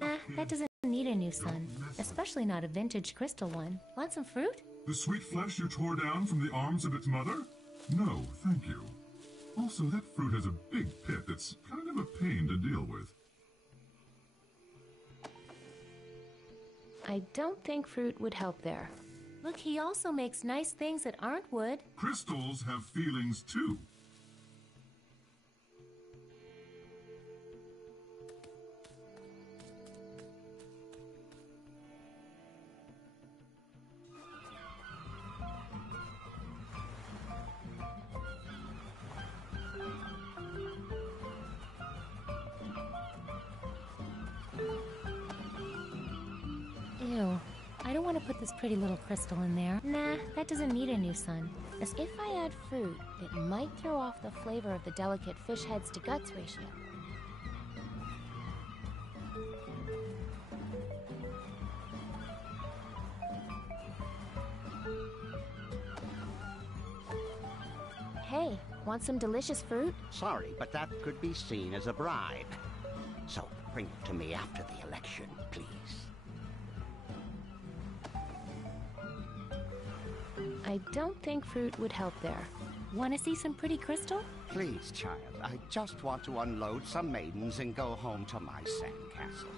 That doesn't need a new sun, especially not a vintage crystal one. Want some fruit? The sweet flesh you tore down from the arms of its mother? No, thank you. Also, that fruit has a big pit that's kind of a pain to deal with. I don't think fruit would help there. Look, he also makes nice things that aren't wood. Crystals have feelings too. Ew. I don't want to put this pretty little crystal in there. Nah, that doesn't need a new sun. As if I add fruit, it might throw off the flavor of the delicate fish heads to guts ratio. Hey, want some delicious fruit? Sorry, but that could be seen as a bribe. So bring it to me after the election, please. I don't think fruit would help there. Want to see some pretty crystal? Please, child, I just want to unload some maidens and go home to my sandcastle.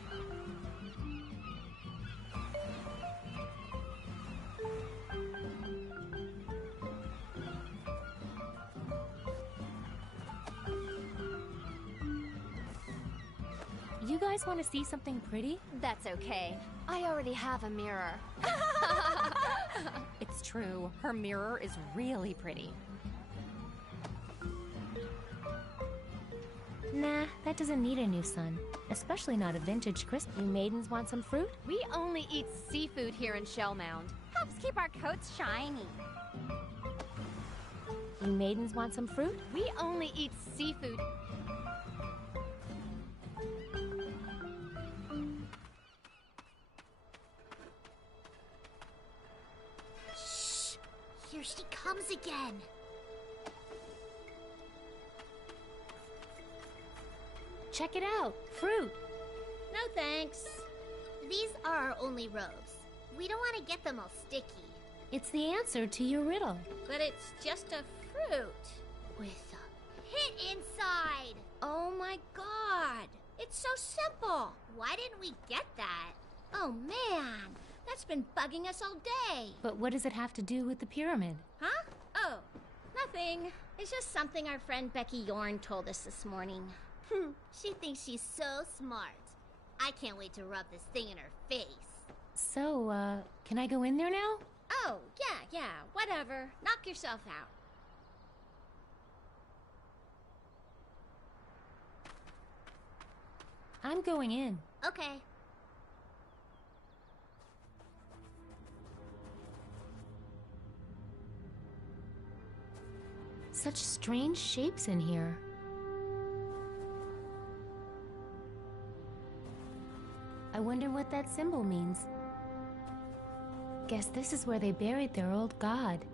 You guys want to see something pretty? That's okay. I already have a mirror. It's true. Her mirror is really pretty. Nah, that doesn't need a new sun. Especially not a vintage crystal. You maidens want some fruit? We only eat seafood here in Shellmound. Helps keep our coats shiny. You maidens want some fruit? We only eat seafood. Shh! Here she comes again. Check it out! Fruit! No thanks. These are our only robes. We don't want to get them all sticky. It's the answer to your riddle. But it's just a fruit with a pit inside. Oh my god. It's so simple. Why didn't we get that? Oh man, that's been bugging us all day. But what does it have to do with the pyramid? Huh? Oh, nothing. It's just something our friend Becky Yorn told us this morning. She thinks she's so smart. I can't wait to rub this thing in her face. So, can I go in there now? Oh, yeah, whatever. Knock yourself out. I'm going in. Okay. Such strange shapes in here. I wonder what that symbol means. Guess this is where they buried their old god.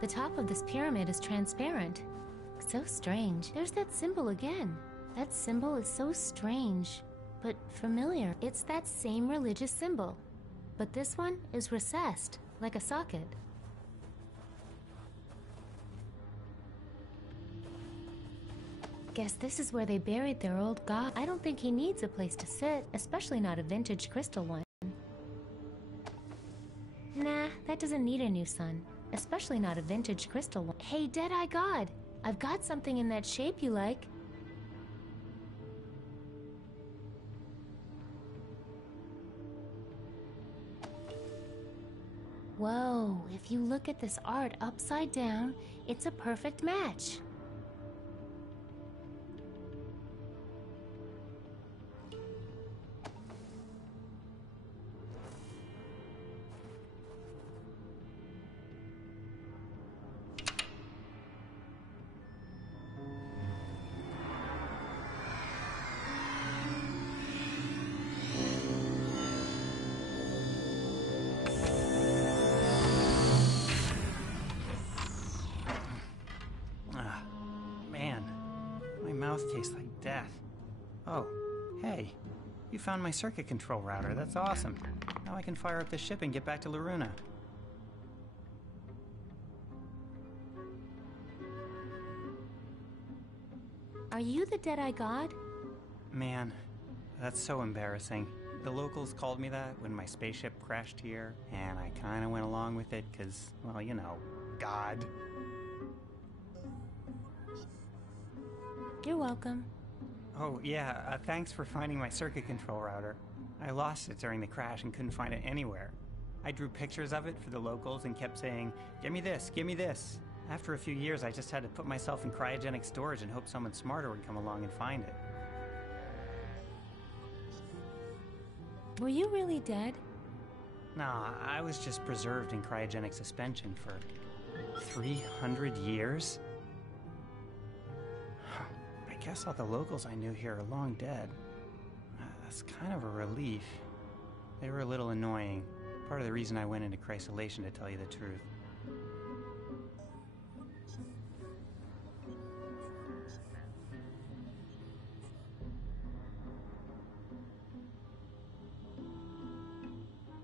The top of this pyramid is transparent. So strange. There's that symbol again. That symbol is so strange, but familiar. It's that same religious symbol, but this one is recessed, like a socket. Guess this is where they buried their old god. I don't think he needs a place to sit, especially not a vintage crystal one. Nah, that doesn't need a new sun, especially not a vintage crystal one. Hey, Dead-Eye God, I've got something in that shape you like. Whoa, if you look at this art upside down, it's a perfect match. taste like death. Oh, hey. You found my circuit control router. That's awesome. Now I can fire up the ship and get back to Loruna. Are you the Deadeye God? Man, that's so embarrassing. The locals called me that when my spaceship crashed here, and I kinda went along with it because, well, you know, God. You're welcome. Oh, yeah, thanks for finding my circuit control router. I lost it during the crash and couldn't find it anywhere. I drew pictures of it for the locals and kept saying, "Give me this, give me this." After a few years, I just had to put myself in cryogenic storage and hope someone smarter would come along and find it. Were you really dead? Nah, I was just preserved in cryogenic suspension for 300 years? I guess all the locals I knew here are long dead. That's kind of a relief. They were a little annoying. Part of the reason I went into crysolation, to tell you the truth.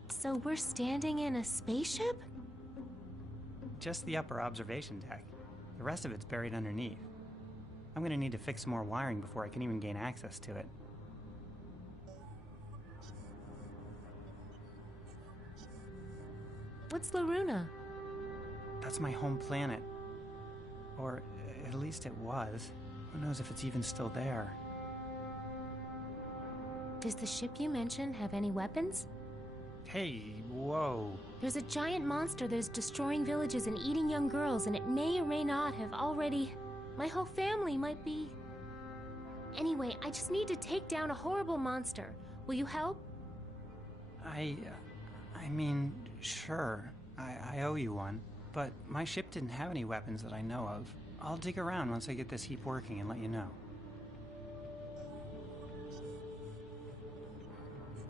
So we're standing in a spaceship? Just the upper observation deck. The rest of it's buried underneath. I'm gonna need to fix some more wiring before I can even gain access to it. What's Loruna? That's my home planet. Or at least it was. Who knows if it's even still there. Does the ship you mentioned have any weapons? Hey, whoa. There's a giant monster that is destroying villages and eating young girls, and it may or may not have already... My whole family might be... Anyway, I just need to take down a horrible monster. Will you help? I mean, sure. I owe you one. But my ship didn't have any weapons that I know of. I'll dig around once I get this heap working and let you know.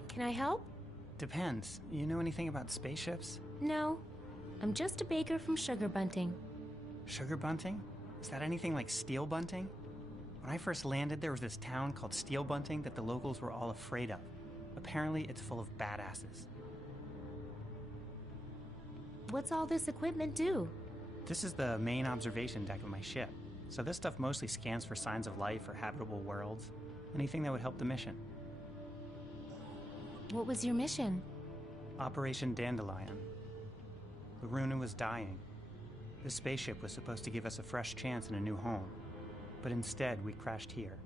Can I help? Depends. You know anything about spaceships? No. I'm just a baker from Sugar Bunting. Sugar Bunting? Is that anything like Steel Bunting? When I first landed, there was this town called Steel Bunting that the locals were all afraid of. Apparently, it's full of badasses. What's all this equipment do? This is the main observation deck of my ship. So this stuff mostly scans for signs of life or habitable worlds. Anything that would help the mission. What was your mission? Operation Dandelion. Loruna was dying. The spaceship was supposed to give us a fresh chance and a new home. But instead, we crashed here.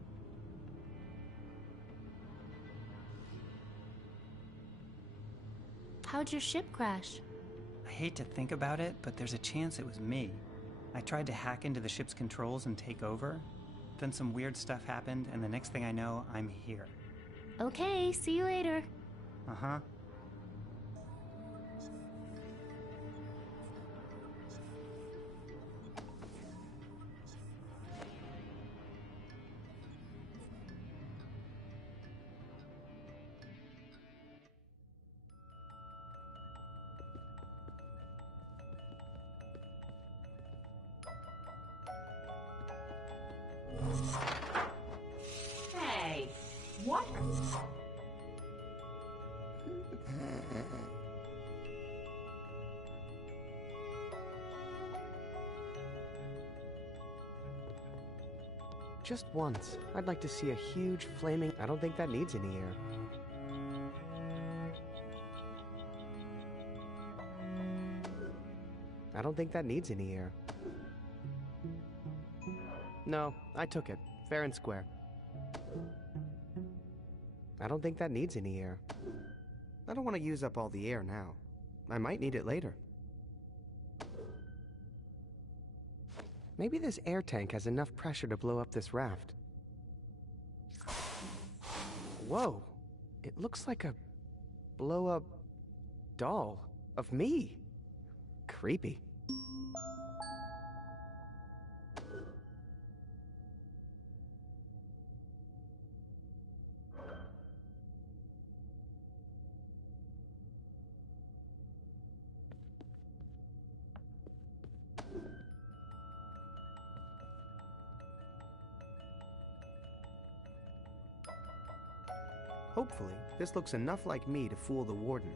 How'd your ship crash? I hate to think about it, but there's a chance it was me. I tried to hack into the ship's controls and take over. Then some weird stuff happened, and the next thing I know, I'm here. Okay, see you later. Uh-huh. Hey, what? Just once. I'd like to see a huge flaming... I don't think that needs any air. I don't think that needs any air. No, I took it. Fair and square. I don't think that needs any air. I don't want to use up all the air now. I might need it later. Maybe this air tank has enough pressure to blow up this raft. Whoa! It looks like a blow-up doll of me. Creepy. Hopefully, this looks enough like me to fool the warden.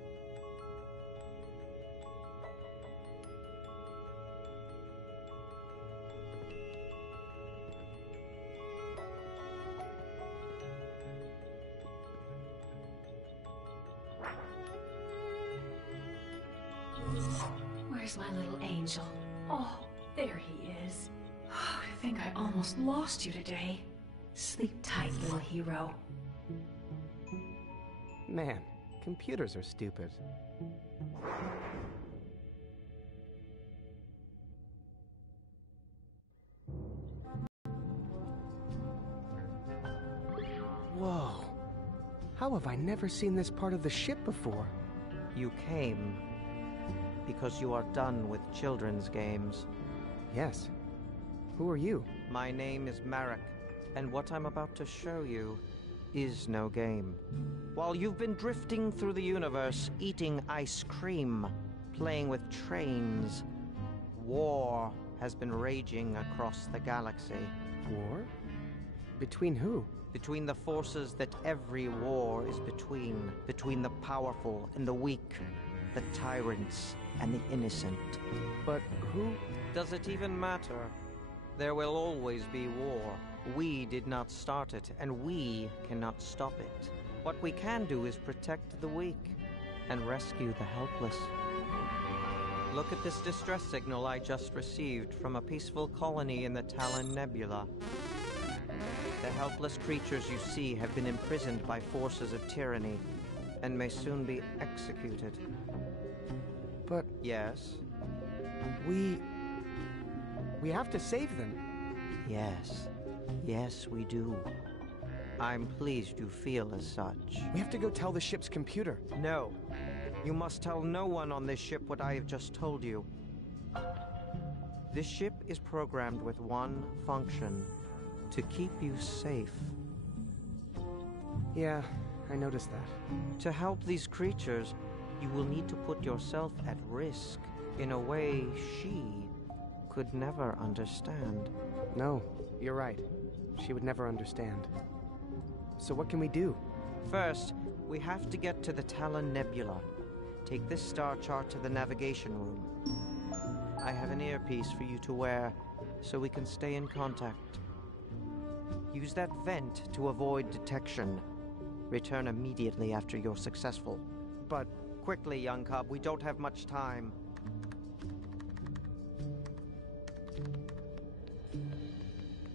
Where's my little angel? Oh, there he is. I think I almost lost you today. Sleep tight, little hero. Man, computers are stupid. Whoa. How have I never seen this part of the ship before? You came because you are done with children's games. Yes. Who are you? My name is Marek, and what I'm about to show you is no game. While you've been drifting through the universe, eating ice cream, playing with trains, war has been raging across the galaxy. War? Between who? Between the forces that every war is between. Between the powerful and the weak, the tyrants and the innocent. But who? Does it even matter? There will always be war. We did not start it, and we cannot stop it. What we can do is protect the weak and rescue the helpless. Look at this distress signal I just received from a peaceful colony in the Talon Nebula. The helpless creatures you see have been imprisoned by forces of tyranny and may soon be executed. But... Yes? We have to save them. Yes. Yes, we do. I'm pleased you feel as such. We have to go tell the ship's computer. No. You must tell no one on this ship what I have just told you. This ship is programmed with one function: to keep you safe. Yeah, I noticed that. To help these creatures, you will need to put yourself at risk in a way she could never understand. No, you're right. She would never understand. So what can we do? First, we have to get to the Talon Nebula. Take this star chart to the navigation room. I have an earpiece for you to wear, so we can stay in contact. Use that vent to avoid detection. Return immediately after you're successful. But... Quickly, young cub, we don't have much time.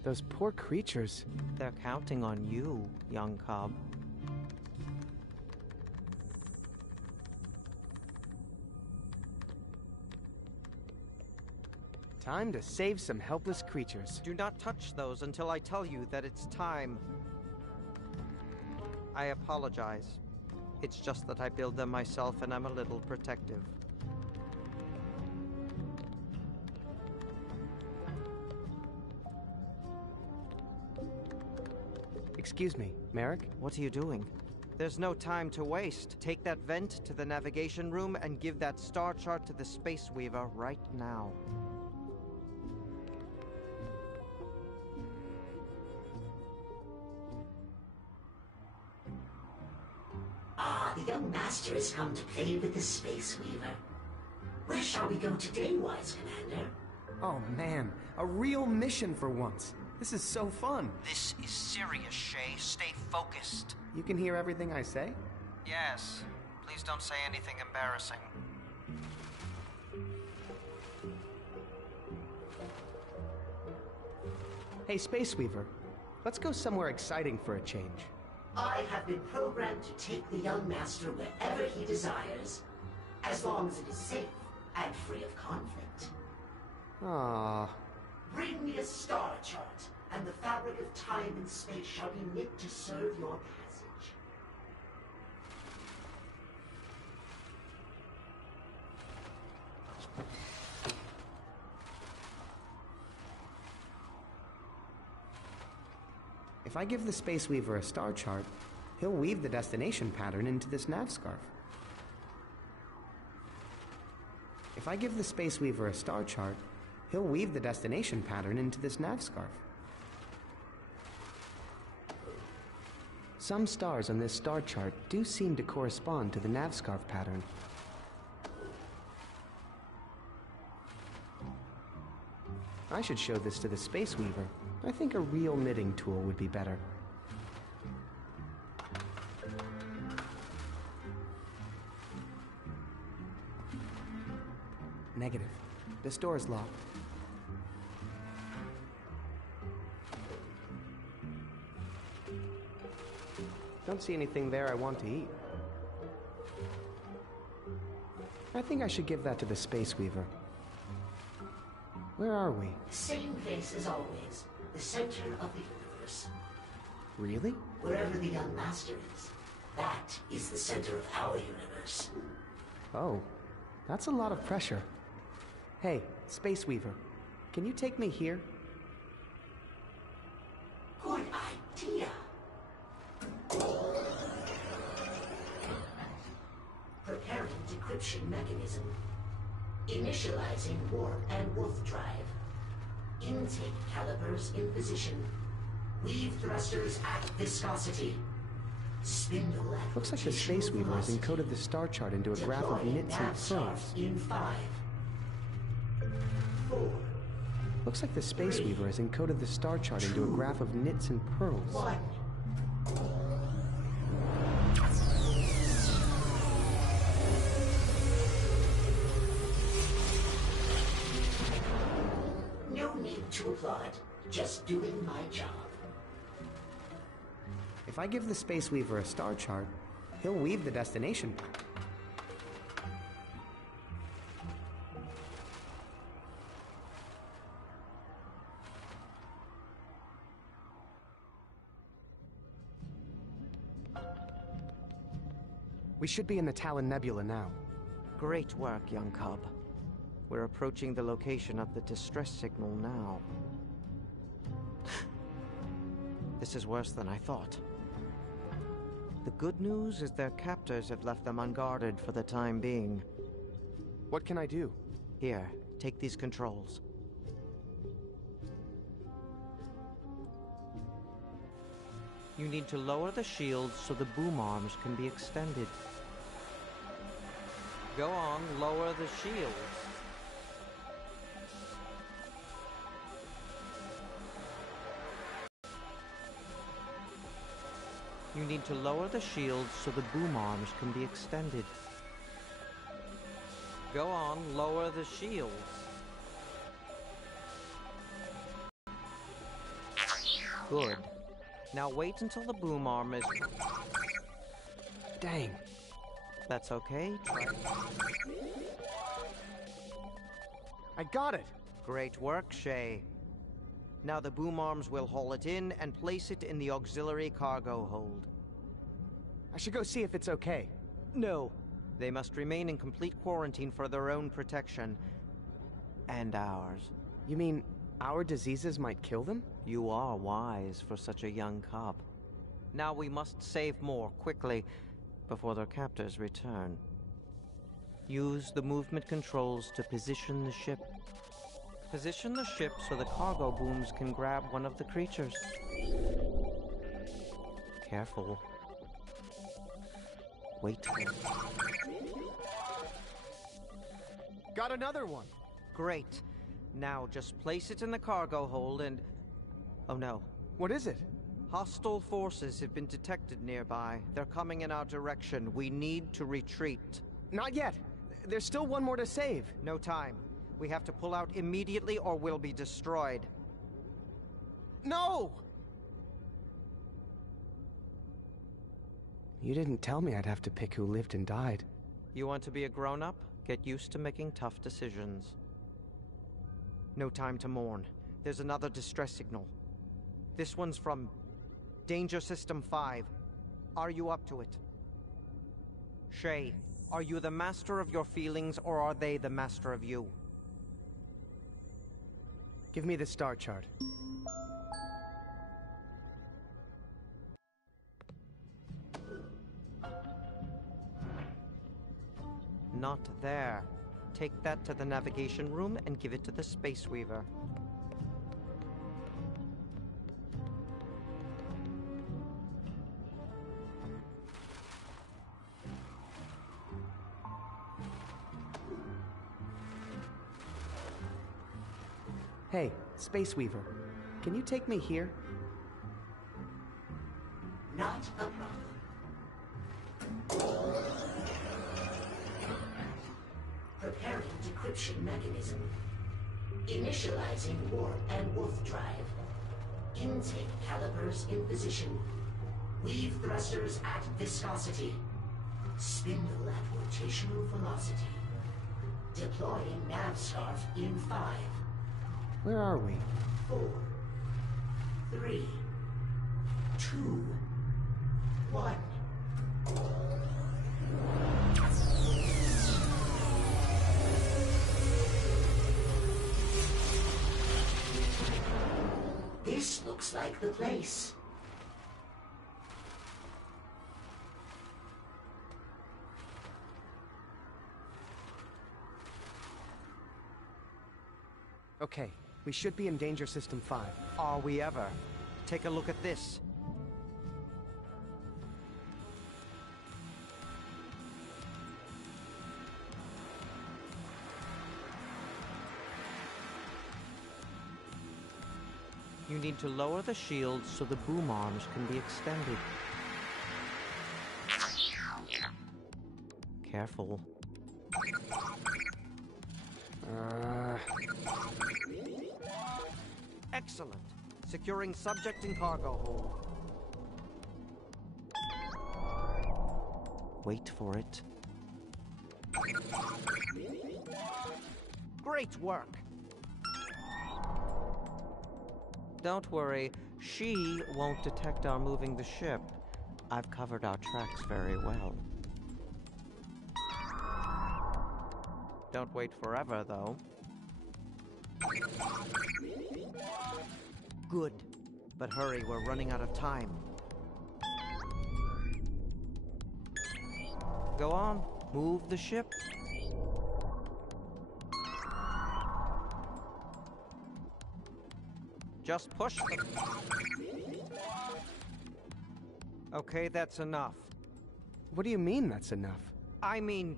Those poor creatures. They're counting on you, young cub. Time to save some helpless creatures. Do not touch those until I tell you that it's time. I apologize. It's just that I build them myself and I'm a little protective. Excuse me, Marek? What are you doing? There's no time to waste. Take that vent to the navigation room and give that star chart to the Space Weaver right now. Ah, the young master has come to play with the Space Weaver. Where shall we go today, wise commander? Oh man, a real mission for once. This is so fun. This is serious, Shay. Stay focused. You can hear everything I say? Yes. Please don't say anything embarrassing. Hey, Space Weaver. Let's go somewhere exciting for a change. I have been programmed to take the young master wherever he desires, as long as it is safe and free of conflict. Ah. Bring me a star chart, and the fabric of time and space shall be knit to serve your passage. If I give the Space Weaver a star chart, he'll weave the destination pattern into this nav scarf. If I give the Space Weaver a star chart, he'll weave the destination pattern into this nav scarf. Some stars on this star chart do seem to correspond to the nav scarf pattern. I should show this to the Space Weaver. I think a real knitting tool would be better. Negative. This door is locked. Don't see anything there I want to eat. I think I should give that to the Space Weaver. Where are we? Same place as always. The center of the universe. Really? Wherever the young master is, that is the center of our universe. Oh, that's a lot of pressure. Hey, Space Weaver, can you take me here? Good idea. Preparing decryption mechanism. Initializing warp and wolf drive. Intake calipers in position. Weave thrusters at viscosity. Spindle at Looks like the Space Weaver has encoded the star chart into a graph of knits and furrows. In 5, 4, Looks like the Space Weaver has encoded the star chart into a graph of knits and pearls. 1. No need to applaud. Just doing my job. If I give the Space Weaver a star chart, he'll weave the destination. We should be in the Talon Nebula now. Great work, young cub. We're approaching the location of the distress signal now. This is worse than I thought. The good news is their captors have left them unguarded for the time being. What can I do? Here, take these controls. You need to lower the shields so the boom arms can be extended. Go on, lower the shields. You need to lower the shields so the boom arms can be extended. Go on, lower the shields. Good. Now wait until the boom arm is... Dang. That's okay. I got it! Great work, Shay. Now the boom arms will haul it in and place it in the auxiliary cargo hold. I should go see if it's okay. No. They must remain in complete quarantine for their own protection. And ours. You mean our diseases might kill them? You are wise for such a young cub. Now we must save more, quickly, before their captors return. Use the movement controls to position the ship. Position the ship so the cargo booms can grab one of the creatures. Careful. Wait. Got another one! Great. Now just place it in the cargo hold and... Oh no. What is it? Hostile forces have been detected nearby. They're coming in our direction. We need to retreat. Not yet. There's still one more to save. No time. We have to pull out immediately or we'll be destroyed. No! You didn't tell me I'd have to pick who lived and died. You want to be a grown-up? Get used to making tough decisions. No time to mourn. There's another distress signal. This one's from Danger System 5. Are you up to it? Shay, are you the master of your feelings or are they the master of you? Give me the star chart. Not there. Take that to the navigation room and give it to the Space Weaver. Hey, Space Weaver, can you take me here? Not a problem. Preparing decryption mechanism. Initializing warp and wolf drive. Intake calipers in position. Weave thrusters at viscosity. Spindle at rotational velocity. Deploying nav scarf in 5. Where are we? 4, 3, 2, 1. This looks like the place. Okay, we should be in Danger System 5. Are we ever? Take a look at this. You need to lower the shields so the boom arms can be extended. Careful. Excellent. Securing subject and cargo hold. Wait for it. Great work! Don't worry, she won't detect our moving the ship. I've covered our tracks very well. Don't wait forever, though. Good. But hurry, we're running out of time. Go on, move the ship. Just push the... Okay, that's enough. What do you mean that's enough? I mean,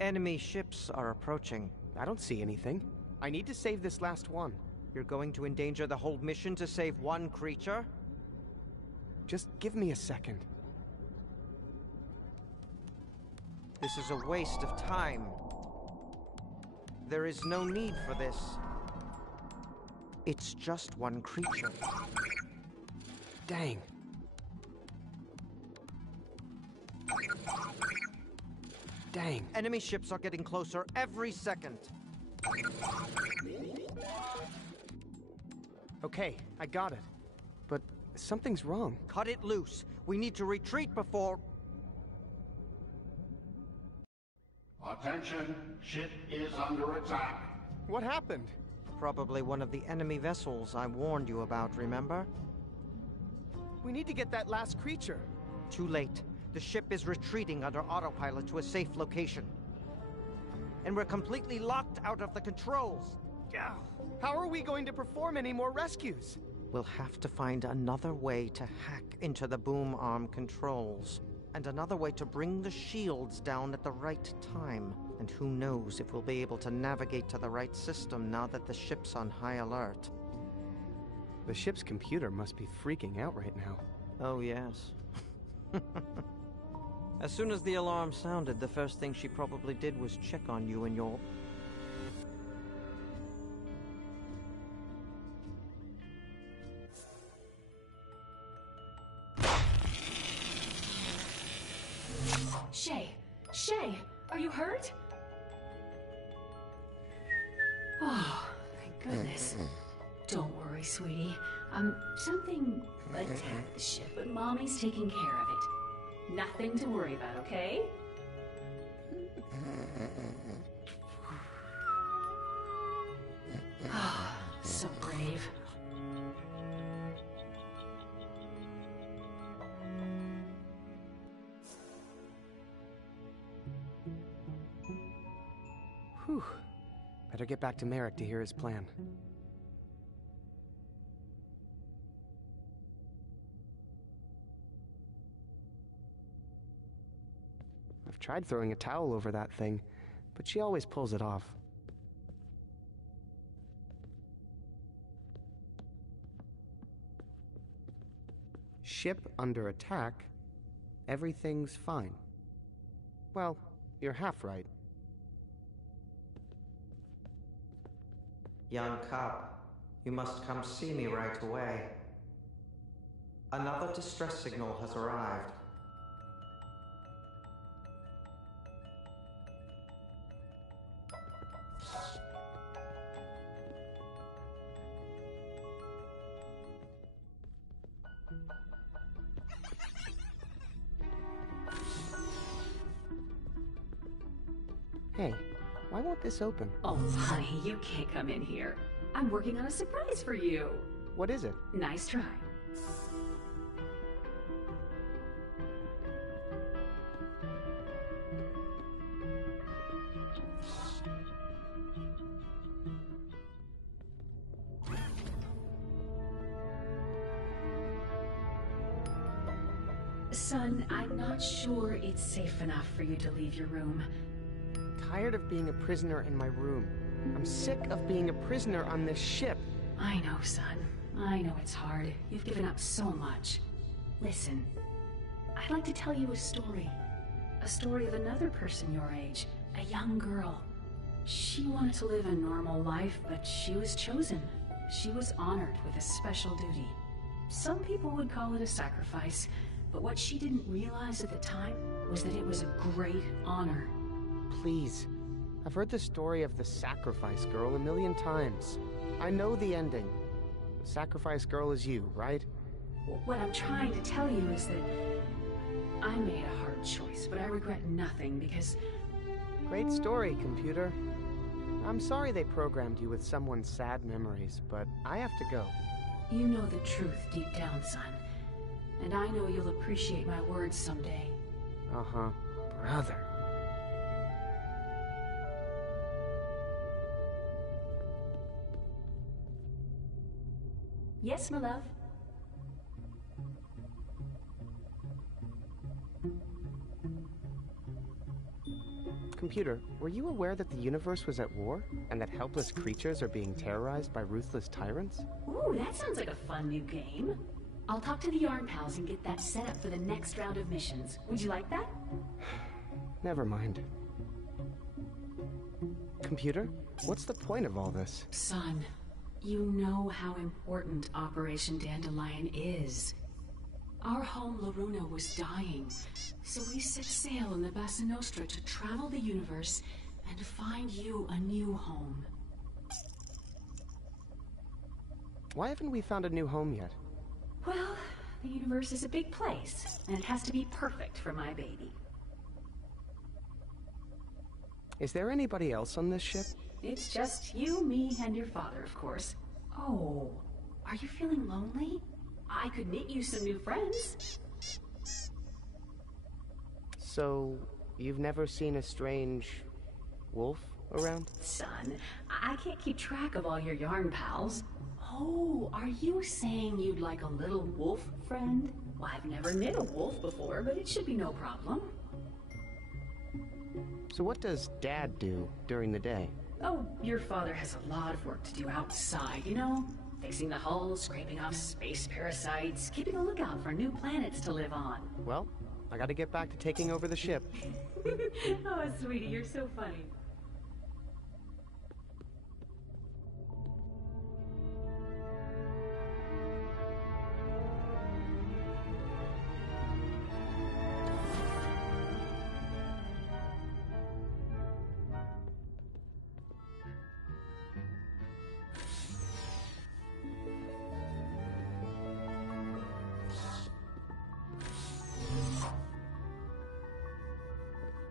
enemy ships are approaching. I don't see anything. I need to save this last one. You're going to endanger the whole mission to save one creature? Just give me a second. This is a waste of time. There is no need for this. It's just one creature. Dang. Dang. Enemy ships are getting closer every second. Okay, I got it. But something's wrong. Cut it loose. We need to retreat before... Attention, ship is under attack. What happened? Probably one of the enemy vessels I warned you about, remember? We need to get that last creature. Too late. The ship is retreating under autopilot to a safe location. And we're completely locked out of the controls. How are we going to perform any more rescues? We'll have to find another way to hack into the boom arm controls. And another way to bring the shields down at the right time. And who knows if we'll be able to navigate to the right system now that the ship's on high alert. The ship's computer must be freaking out right now. Oh, yes. As soon as the alarm sounded, the first thing she probably did was check on you and your... Shay, are you hurt? Oh, thank goodness. Don't worry, sweetie. Something attacked the ship, but Mommy's taking care of it. Nothing to worry about, okay? Ah, so brave. Whew. Better get back to Merrick to hear his plan. I've tried throwing a towel over that thing, but she always pulls it off. ship under attack, everything's fine. Well, you're half right. Young cub, you must come see me right away. Another distress signal has arrived. Hey, why won't this open? Oh, honey, you can't come in here. I'm working on a surprise for you. What is it? Nice try. Son, I'm not sure it's safe enough for you to leave your room. Tired of being a prisoner in my room. I'm sick of being a prisoner on this ship. I know, son. I know it's hard. You've given up so much. Listen, I'd like to tell you a story. A story of another person your age. A young girl. She wanted to live a normal life, but she was chosen. She was honored with a special duty. Some people would call it a sacrifice, but what she didn't realize at the time was that it was a great honor. Please. I've heard the story of the Sacrifice Girl a million times. I know the ending. The Sacrifice Girl is you, right? What I'm trying to tell you is that I made a hard choice, but I regret nothing because... Great story, computer. I'm sorry they programmed you with someone's sad memories, but I have to go. You know the truth deep down, son. And I know you'll appreciate my words someday. Uh-huh. Brother. Yes, my love? Computer, were you aware that the universe was at war? And that helpless creatures are being terrorized by ruthless tyrants? Ooh, that sounds like a fun new game. I'll talk to the Yarn Pals and get that set up for the next round of missions. Would you like that? Never mind. Computer, what's the point of all this? Son, you know how important Operation Dandelion is. Our home, Loruna, was dying, so we set sail in the Bassa Nostra to travel the universe and find you a new home. Why haven't we found a new home yet? Well, the universe is a big place, and it has to be perfect for my baby. Is there anybody else on this ship? It's just you, me, and your father, of course. Oh, are you feeling lonely? I could knit you some new friends. So, you've never seen a strange wolf around? Son, I can't keep track of all your Yarn Pals. Oh, are you saying you'd like a little wolf friend? Well, I've never knit a wolf before, but it should be no problem. So what does Dad do during the day? Oh, your father has a lot of work to do outside, you know? Fixing the hull, scraping off space parasites, keeping a lookout for new planets to live on. Well, I gotta get back to taking over the ship. Oh, sweetie, you're so funny.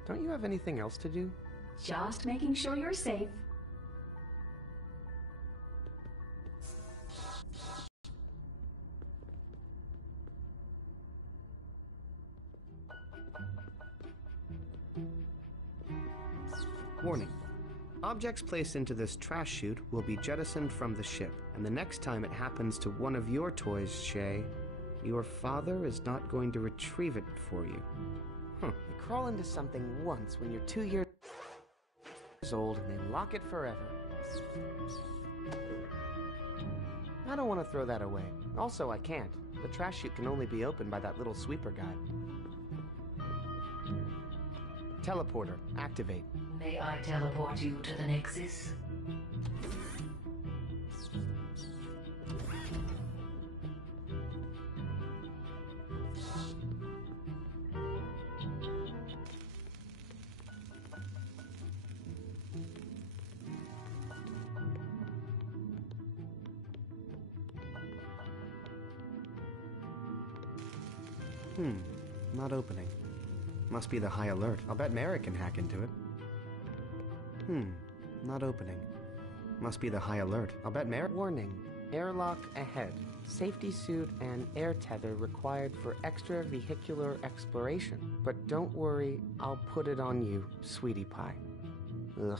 Don't you have anything else to do? Just making sure you're safe. Warning. Objects placed into this trash chute will be jettisoned from the ship, and the next time it happens to one of your toys, Shay, your father is not going to retrieve it for you. You crawl into something once when you're 2 years old and they lock it forever. I don't want to throw that away. Also, I can't. The trash chute can only be opened by that little sweeper guy. Teleporter, activate. May I teleport you to the Nexus? Not opening. Must be the high alert. I'll bet Merrick can hack into it. Not opening. Must be the high alert. I'll bet Merrick... Warning. Airlock ahead. Safety suit and air tether required for extra vehicular exploration. But don't worry, I'll put it on you, sweetie pie. Ugh.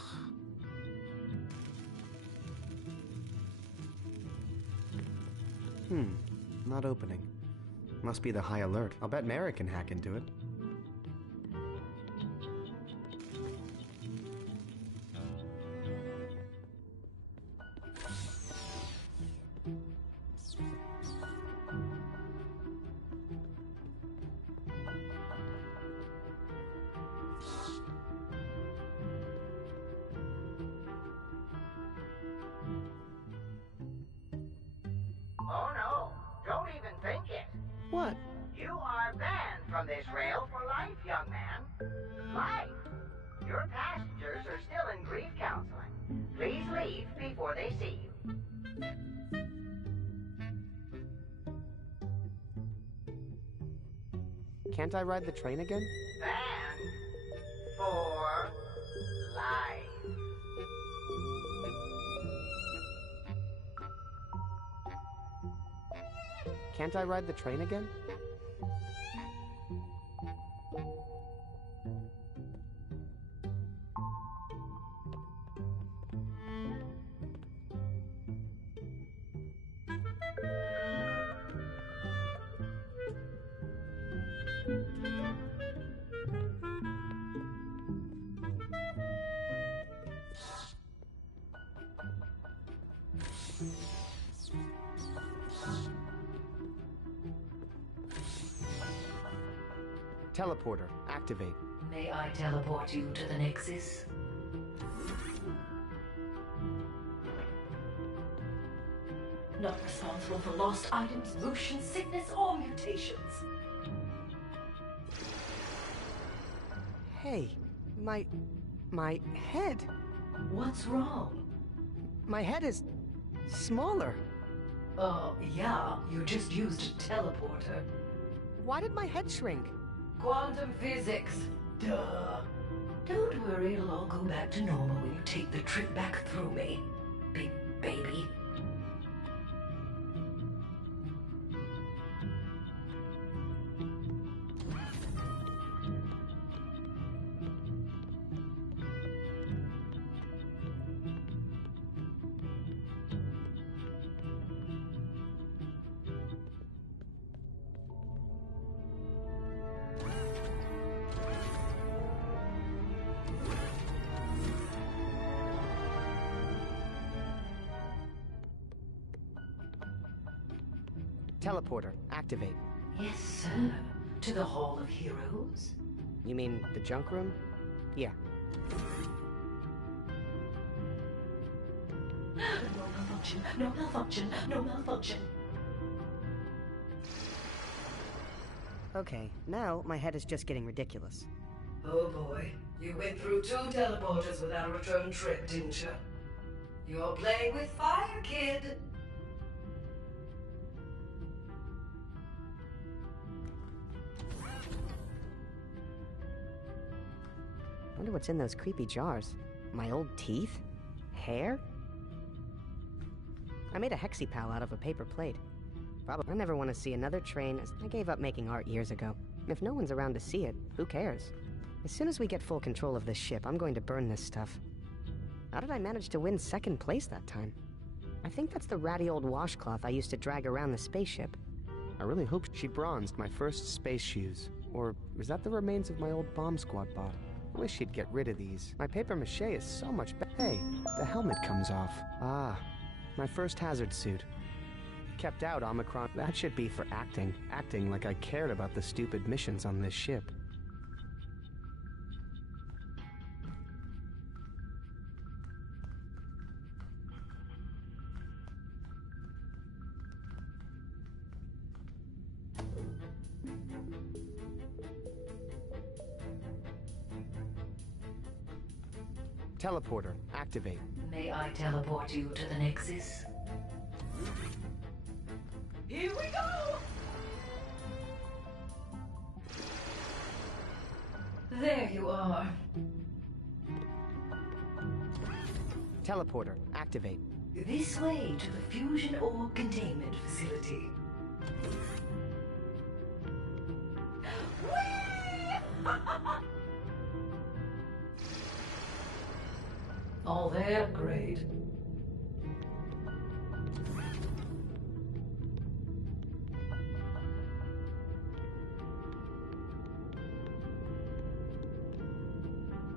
Not opening. Must be the high alert. I'll bet Merrick can hack into it. Oh no, don't even think it. What? You are banned from this rail for life, young man. Life. Your passengers are still in grief counseling. Please leave before they see you. Can't I ride the train again? Banned for life. Can't I ride the train again? Teleporter, activate. May I teleport you to the Nexus? Not responsible for lost items, motion sickness, or mutations. Hey, my head. What's wrong? My head is smaller. Yeah, you just used a teleporter. Why did my head shrink? Quantum physics. Duh. Don't worry, it'll all go back to normal when you take the trip back through me, big baby. Teleporter, activate. Yes, sir. To the Hall of Heroes? You mean the junk room? Yeah. No malfunction, no malfunction, no malfunction. Okay, now my head is just getting ridiculous. Oh boy, you went through 2 teleporters without a return trip, didn't you? You're playing with fire, kid. Wonder what's in those creepy jars. My old teeth? Hair? I made a hexipal out of a paper plate. Probably I never want to see another train. I gave up making art years ago. If no one's around to see it, who cares? As soon as we get full control of this ship, I'm going to burn this stuff. How did I manage to win 2nd place that time? I think that's the ratty old washcloth I used to drag around the spaceship. I really hope she bronzed my first space shoes. Or was that the remains of my old bomb squad bot? I wish she'd get rid of these. My paper mache is so much better. Hey, the helmet comes off. Ah, my first hazard suit. kept out Omicron. That should be for acting. Acting like I cared about the stupid missions on this ship. Teleporter, activate. May I teleport you to the Nexus? Here we go! There you are. Teleporter, activate. This way to the fusion orb containment facility. Whee! All there, great.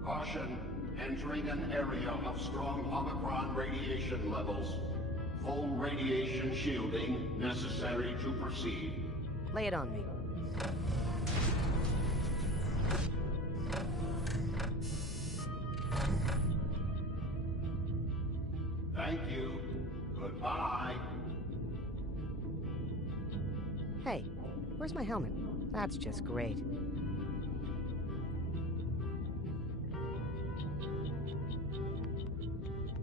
Caution, entering an area of strong Omicron radiation levels. Full radiation shielding necessary to proceed. Lay it on me. Thank you. Goodbye. Hey, where's my helmet? That's just great.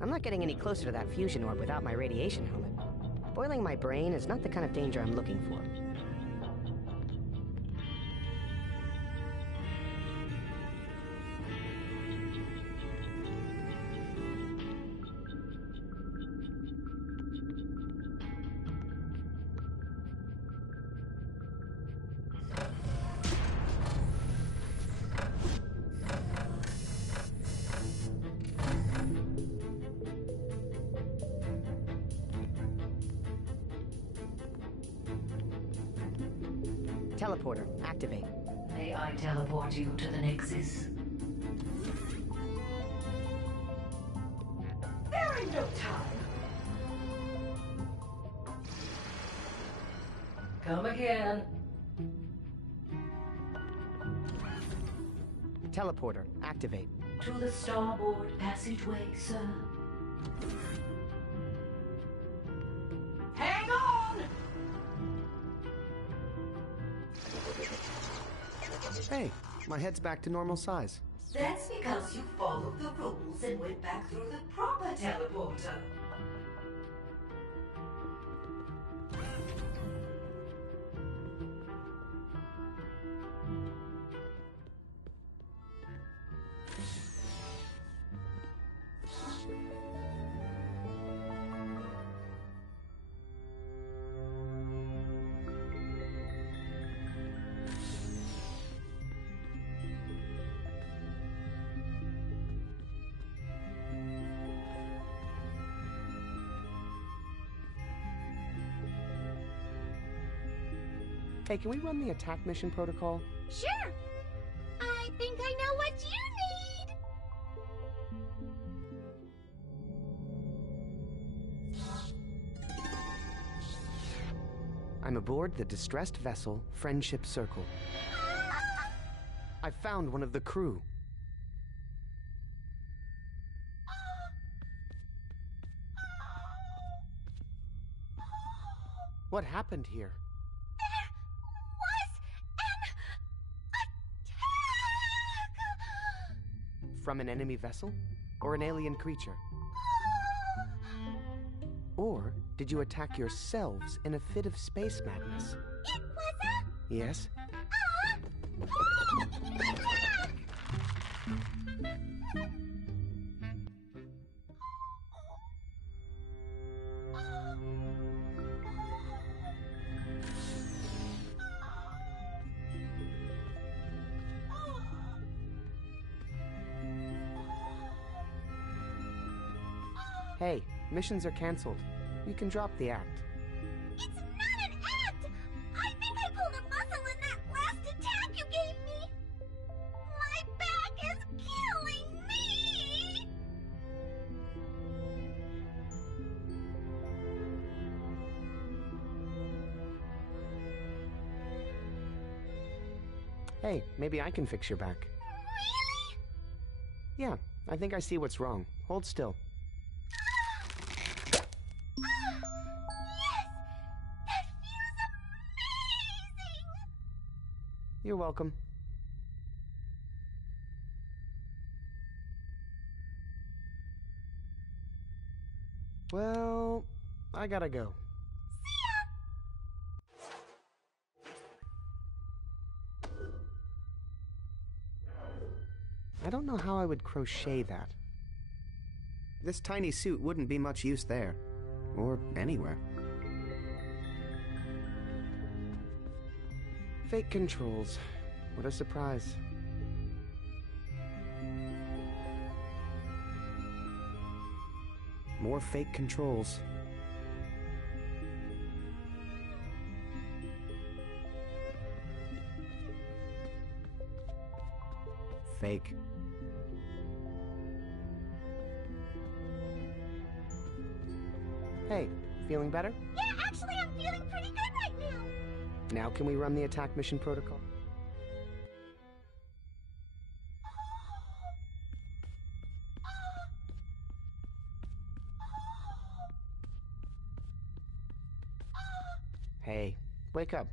I'm not getting any closer to that fusion orb without my radiation helmet. Boiling my brain is not the kind of danger I'm looking for. Teleporter, activate. May I teleport you to the Nexus? There ain't no time. Come again. Teleporter, activate. To the starboard passageway, sir. Hang on! Hey, my head's back to normal size. That's because you followed the rules and went back through the proper teleporter. Hey, can we run the attack mission protocol? Sure. I think I know what you need. I'm aboard the distressed vessel, Friendship Circle. I found one of the crew. What happened here? From an enemy vessel? Or an alien creature? Or did you attack yourselves in a fit of space madness? It was a... Yes? attack! Hey, missions are canceled. You can drop the act. It's not an act! I think I pulled a muscle in that last attack you gave me! My back is killing me! Hey, maybe I can fix your back. Really? Yeah, I think I see what's wrong. Hold still. Yes! That feels amazing! You're welcome. Well, I gotta go. I don't know how I would crochet that. This tiny suit wouldn't be much use there. Or anywhere. Fake controls. What a surprise. More fake controls. Fake. Hey, feeling better? Yeah, actually, I'm feeling pretty good right now. Now can we run the attack mission protocol? Hey, wake up.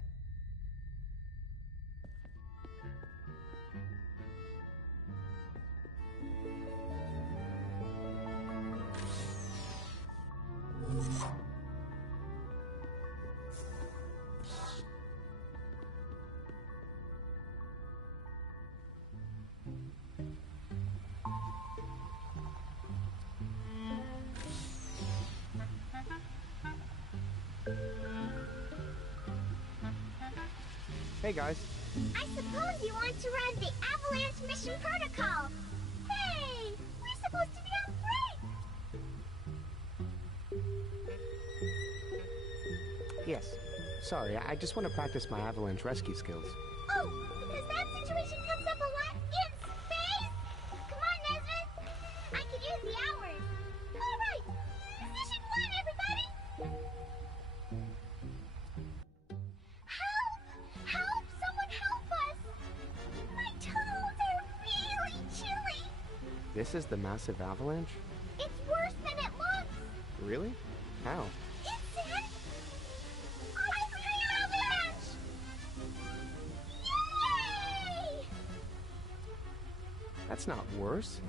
Hey guys. I suppose you want to run the Avalanche Mission Protocol. Hey, we're supposed to be on break. Yes. Sorry, I just want to practice my avalanche rescue skills. Oh, because that situation comes up a lot in space. Come on, Nesmith. I could use the hours. All right, Position 1, everybody. Help! Help! Someone help us! My toes are really chilly. This is the massive avalanche? It's worse than it looks. Really? How? It said ice cream avalanche! Yay! That's not worse.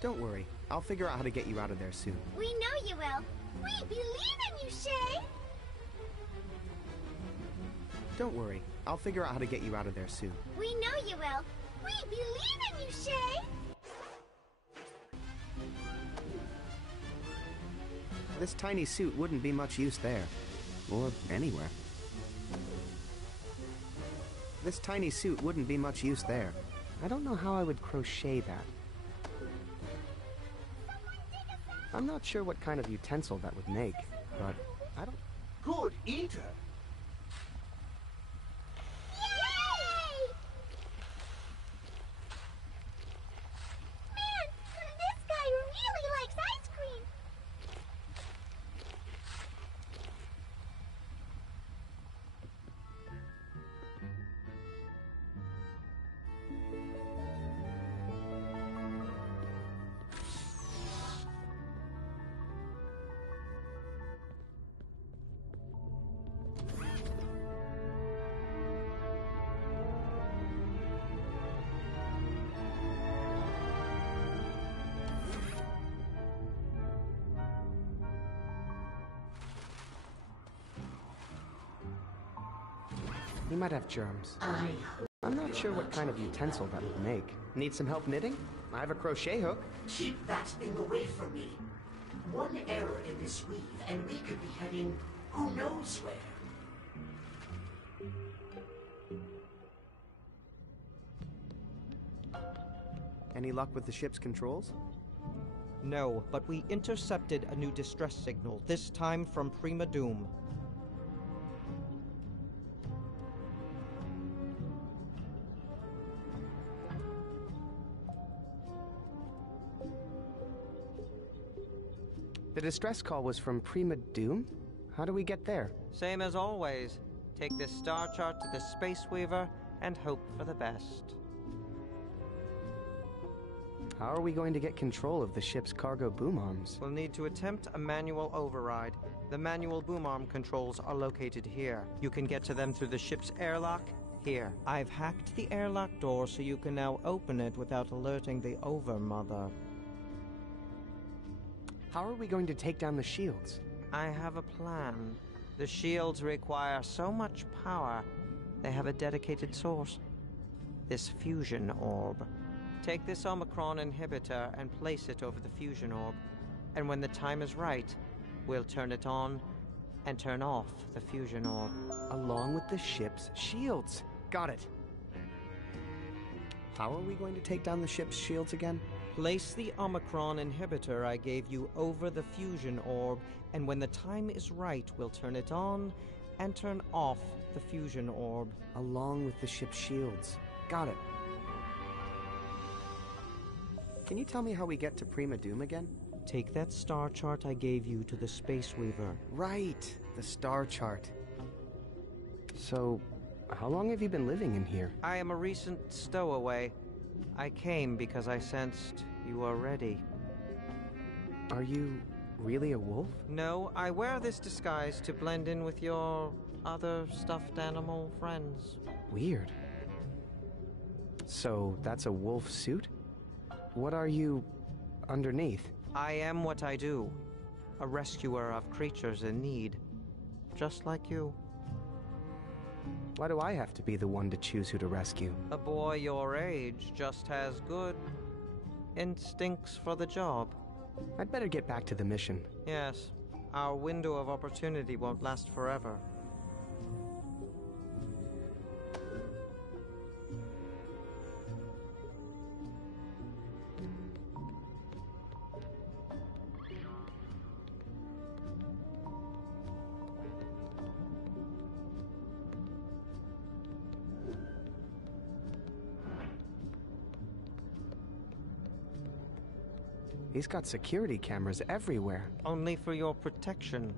Don't worry. I'll figure out how to get you out of there soon. We know you will. We believe in you, Shay. Don't worry. I'll figure out how to get you out of there soon. We know you will. We believe in you, Shay. This tiny suit wouldn't be much use there. Or anywhere. This tiny suit wouldn't be much use there. I don't know how I would crochet that. I'm not sure what kind of utensil that would make, but I don't... Good eater! Yay! Man, this guy really likes ice cream. He might have germs. I'm not sure what kind of utensil that would make. Need some help knitting? I have a crochet hook. Keep that thing away from me. One error in this weave, and we could be heading who knows where. Any luck with the ship's controls? No, but we intercepted a new distress signal, this time from Prima Doom. The distress call was from Prima Doom? How do we get there? Same as always. Take this star chart to the Space Weaver and hope for the best. How are we going to get control of the ship's cargo boom arms? We'll need to attempt a manual override. The manual boom arm controls are located here. You can get to them through the ship's airlock here. I've hacked the airlock door so you can now open it without alerting the Overmother. How are we going to take down the shields? I have a plan. The shields require so much power, they have a dedicated source. This fusion orb. Take this Omicron inhibitor and place it over the fusion orb. And when the time is right, we'll turn it on and turn off the fusion orb. Along with the ship's shields. Got it. How are we going to take down the ship's shields again? Place the Omicron inhibitor I gave you over the fusion orb, and when the time is right, we'll turn it on and turn off the fusion orb. Along with the ship's shields. Got it. Can you tell me how we get to Prima Doom again? Take that star chart I gave you to the Space Weaver. Right, the star chart. So, how long have you been living in here? I am a recent stowaway. I came because I sensed you were ready. Are you really a wolf? No, I wear this disguise to blend in with your other stuffed animal friends. Weird. So, that's a wolf suit? What are you underneath? I am what I do. A rescuer of creatures in need. Just like you. Why do I have to be the one to choose who to rescue? A boy your age just has good instincts for the job. I'd better get back to the mission. Yes, our window of opportunity won't last forever. He's got security cameras everywhere. Only for your protection.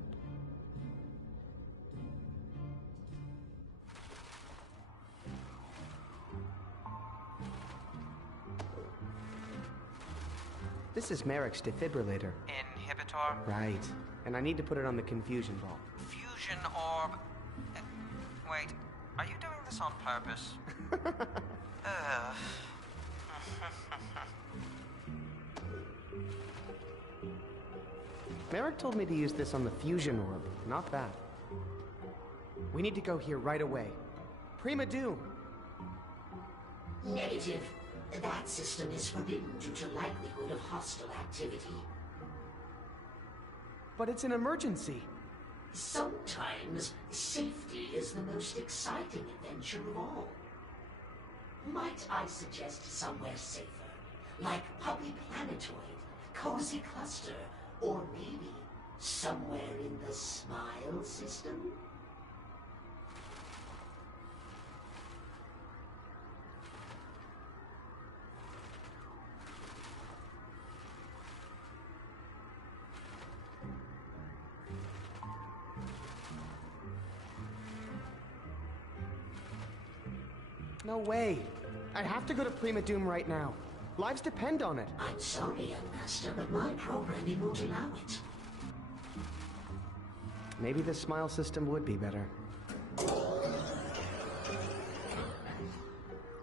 This is Merrick's defibrillator. Inhibitor? Right. And I need to put it on the confusion ball. Fusion orb. Wait, are you doing this on purpose? Merrick told me to use this on the fusion orb, not that. We need to go here right away. Prima Doom! Negative. That system is forbidden due to likelihood of hostile activity. But it's an emergency. Sometimes safety is the most exciting adventure of all. Might I suggest somewhere safer? Like Puppy Planetoid, Cozy Cluster, or maybe somewhere in the Smile system? No way. I have to go to Prima Doom right now. Lives depend on it. I'm sorry, young master, but my programming won't allow it. Maybe the Smile system would be better.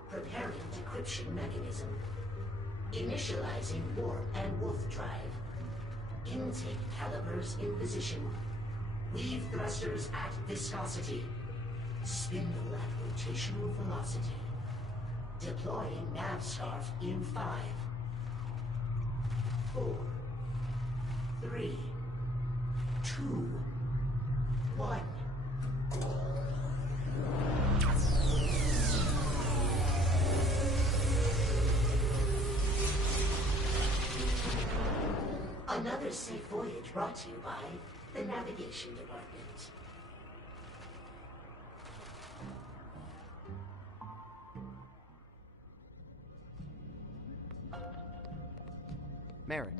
Preparing decryption mechanism. Initializing warp and wolf drive. Intake calipers in position. Weave thrusters at viscosity. Spindle at rotational velocity. Deploying nav scarf in 5, 4, 3, 2, 1. Another safe voyage brought to you by the Navigation Department. Merrick.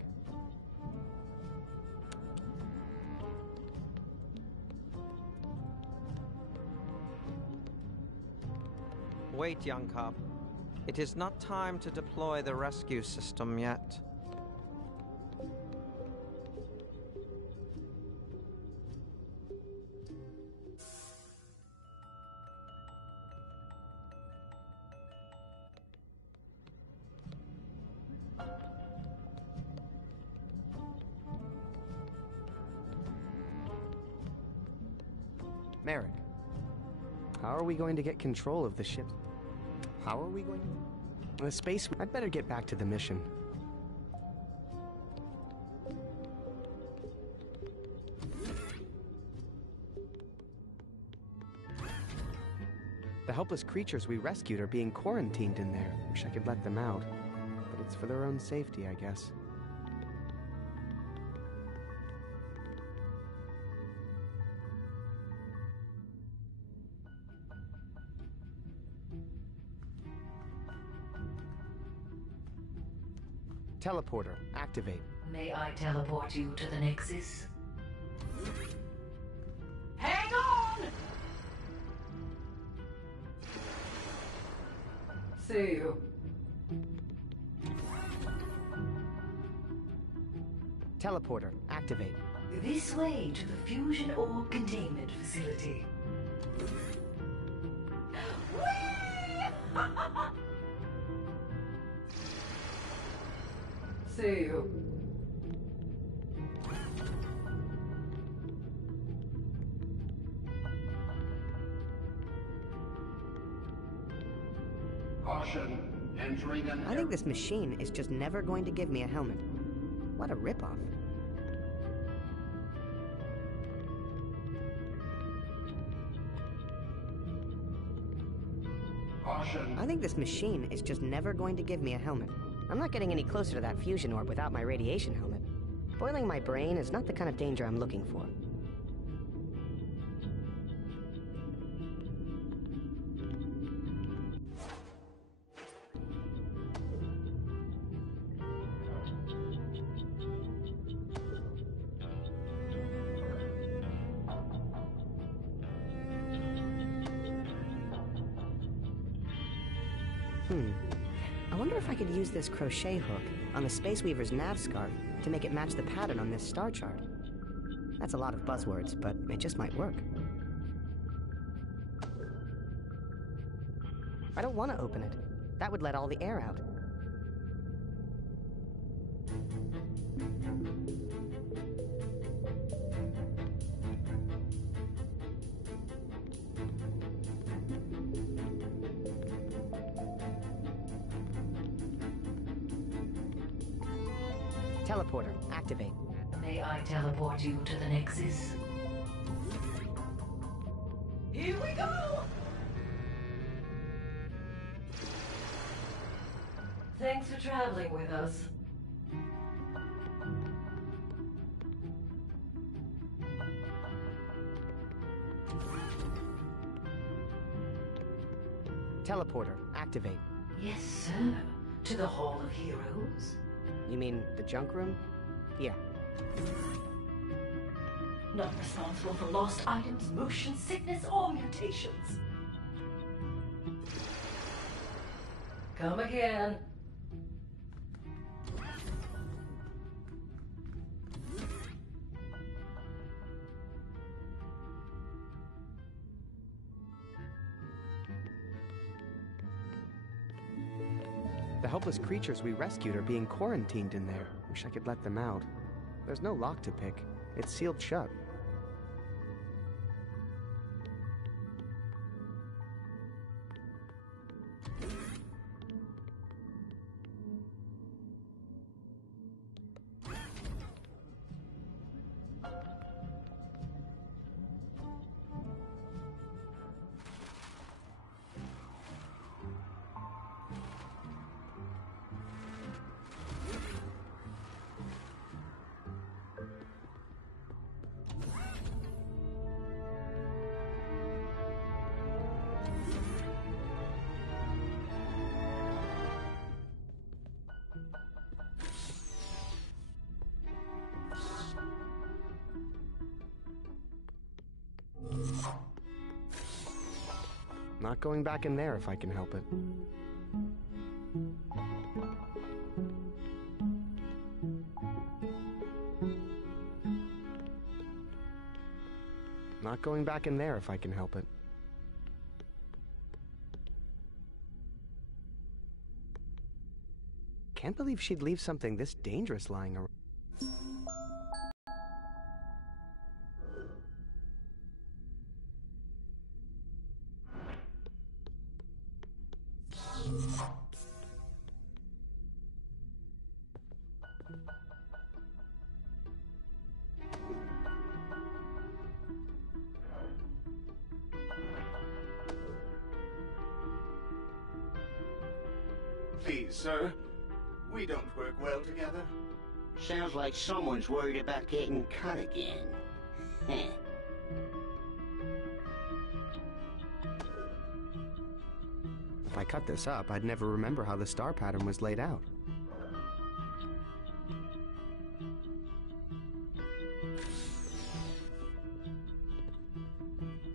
Wait, young cop. It is not time to deploy the rescue system yet. Merrick, how are we going to get control of the ship? How are we going to... The space... I'd better get back to the mission. The helpless creatures we rescued are being quarantined in there. Wish I could let them out. But it's for their own safety, I guess. Teleporter, activate. May I teleport you to the Nexus? Hang on! See you. Teleporter, activate. This way to the fusion orb containment facility. See you. Caution, entering an... I think this machine is just never going to give me a helmet. What a ripoff. Caution. I think this machine is just never going to give me a helmet. I'm not getting any closer to that fusion orb without my radiation helmet. Boiling my brain is not the kind of danger I'm looking for. I wonder if I could use this crochet hook on the Space Weaver's nav scarf to make it match the pattern on this star chart. That's a lot of buzzwords, but it just might work. I don't want to open it. That would let all the air out. Teleporter, activate. May I teleport you to the Nexus? Here we go! Thanks for traveling with us. Teleporter, activate. Yes, sir. To the Hall of Heroes? You mean the junk room? Yeah. Not responsible for lost items, motion sickness, or mutations. Come again. The helpless creatures we rescued are being quarantined in there. Wish I could let them out. There's no lock to pick. It's sealed shut. Not going back in there if I can help it. Not going back in there if I can help it. Can't believe she'd leave something this dangerous lying around. Please, sir. We don't work well together. Sounds like someone's worried about getting cut again. Heh. If I cut this up, I'd never remember how the star pattern was laid out.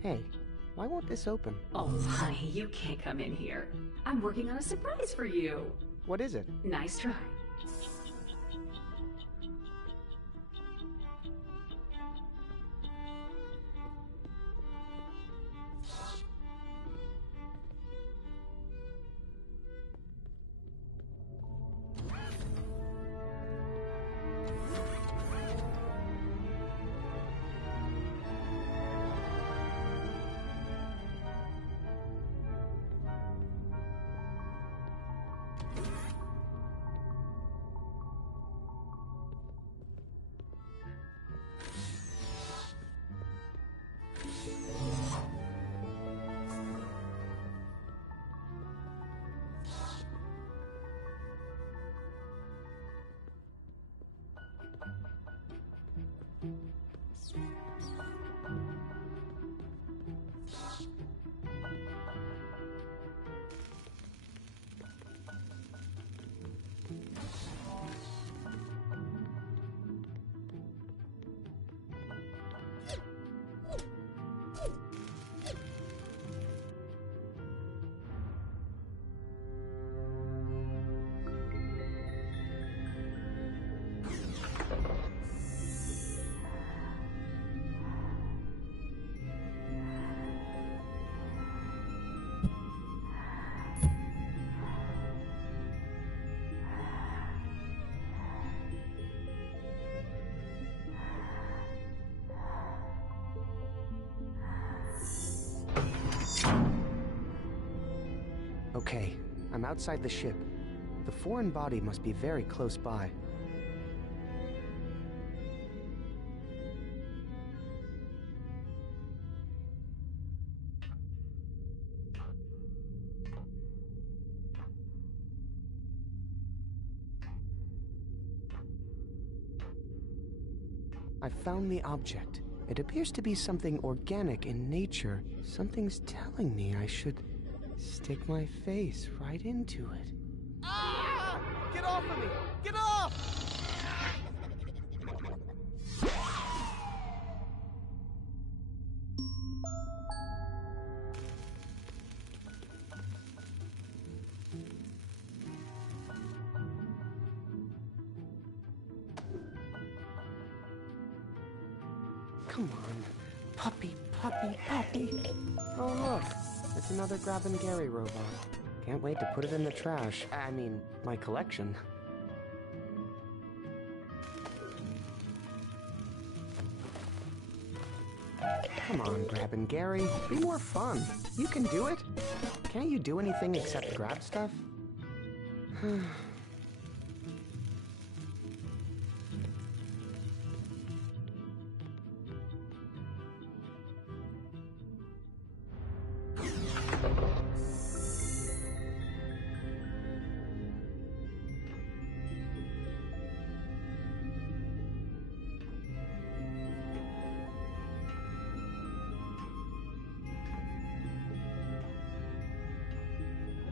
Hey, why won't this open? Oh, honey, you can't come in here. I'm working on a surprise for you. What is it? Nice try. Okay, I'm outside the ship. The foreign body must be very close by. I found the object. It appears to be something organic in nature. Something's telling me I should stick my face right into it. Ah! Get off of me! Get off! Come on. Puppy, puppy, puppy. Oh, look. It's another Grab and Gary robot. Can't wait to put it in the trash. I mean, my collection. Come on, Grab and Gary. Be more fun. You can do it. Can't you do anything except grab stuff?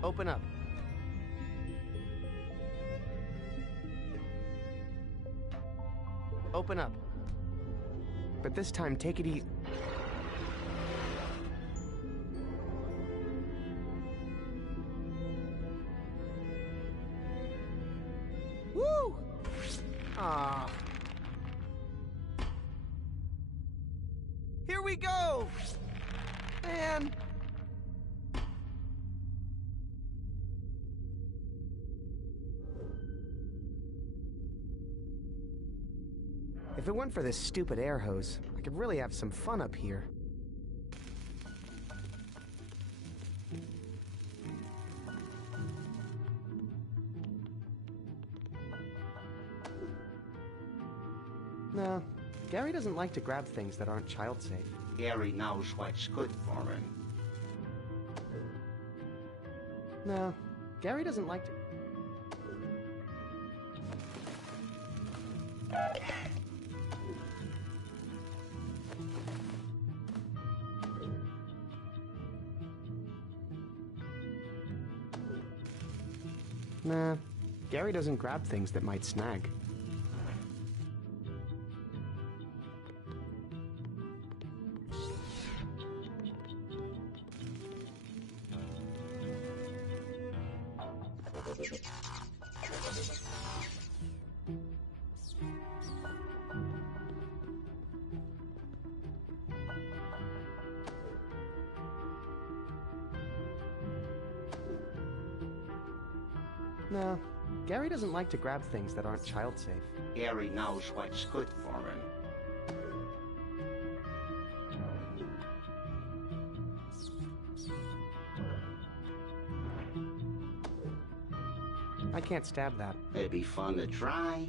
Open up. Open up. But this time, take it easy. we go! Man! If it weren't for this stupid air hose, I could really have some fun up here. No, Gary doesn't like to grab things that aren't child-safe. Gary knows what's good for him. No, Gary doesn't like to... Nah, Gary doesn't grab things that might snag. No, Gary doesn't like to grab things that aren't child-safe. Gary knows what's good for him. I can't stab that. It'd be fun to try.